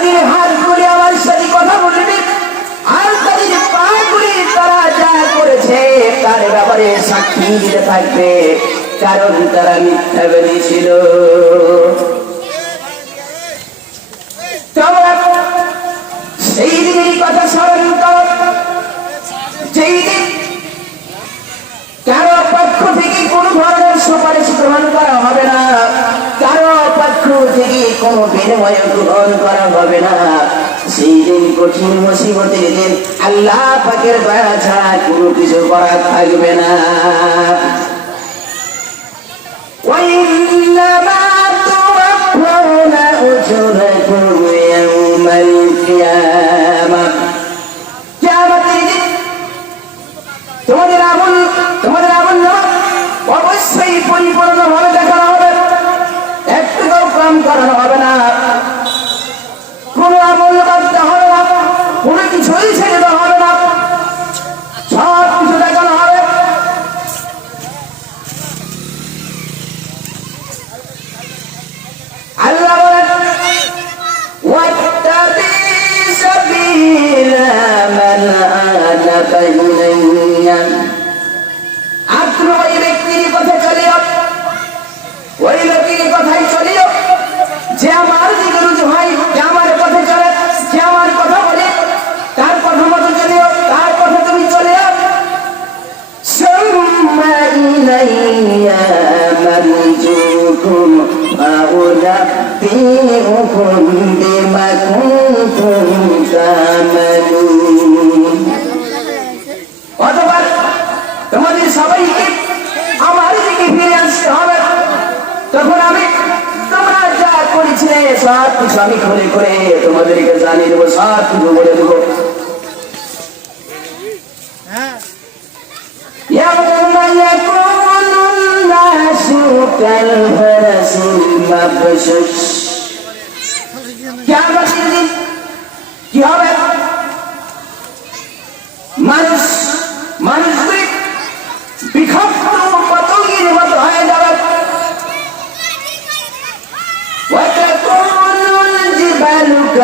তাদের হাত ধরে আমার সাথে কথা বলবি। আর তাদের পা ধরে তারা যা করেছে তার ব্যাপারে সাক্ষী থাকবে, কারণ তারা মিথ্যা বেরিয়েছিল থেকে কোনো বিনিময় গ্রহণ করা হবে না সেই দিন কঠিন মুসিবতের দিন আল্লাহ পাকের দয়া ছাড়া কোনো কিছু করা থাকবে না وإنما توفون أجوركم يوم القيامة কিয়ামতের দিন তোমাদের আমল তোমাদের আমল নামা অবশ্যই পরিপূর্ণ ভাবে দেখানো হবে একটু কম করানো হবে না কোন আমল বাড়তে হবে না কোনো কিছুই ছেড়ে দেওয়া হবে না সব কিছু দেখানো হবে আল্লাহ বলেন واتبع سبيل من آنف إلي আর তুমি ওই ব্যক্তির পথে চলিও ওই লোকের কথাই فأنبئكم بما كنتم تعملون অতবার তোমাদের সবাইকে আমার দিকে ফিরে আসতে হবে তখন আমি তোমরা যা করেছিলে সব কিছু আমি খুলে করে তোমাদেরকে জানিয়ে দেবো সব কিছু বলে দেবো يوم يكون الناس كالفرس المبشش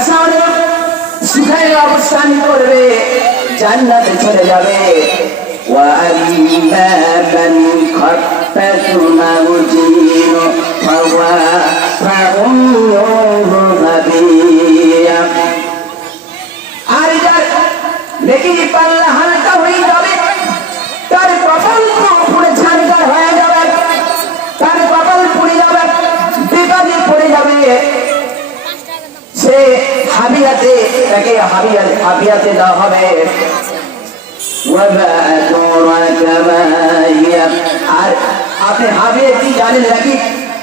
আশা অনুরূপ সুখে অবস্থান করবে জান্নাতে চলে যাবে وأما من خفت موازينه فهو হাবিয়াতে তাকে হাবিয়া হাবিয়াতে দেওয়া হবে আর আপনি হাবিয়া কি জানেন নাকি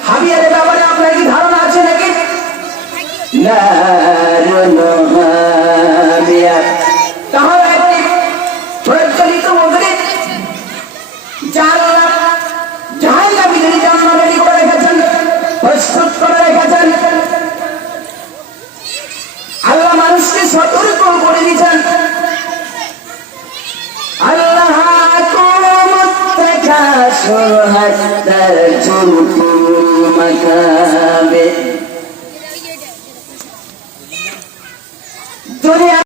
হাবিয়ার ব্যাপারে আপনার কি ধারণা আছে নাকি তাহলে একটি প্রজ্বলিত মন্দিরে যার জাহাঙ্গা বিজলি জান্নাত করে রেখেছেন প্রস্তুত করে রেখেছেন মানুষকে সতর্ক করে দিচ্ছেন। আল্লাহ দুনিয়া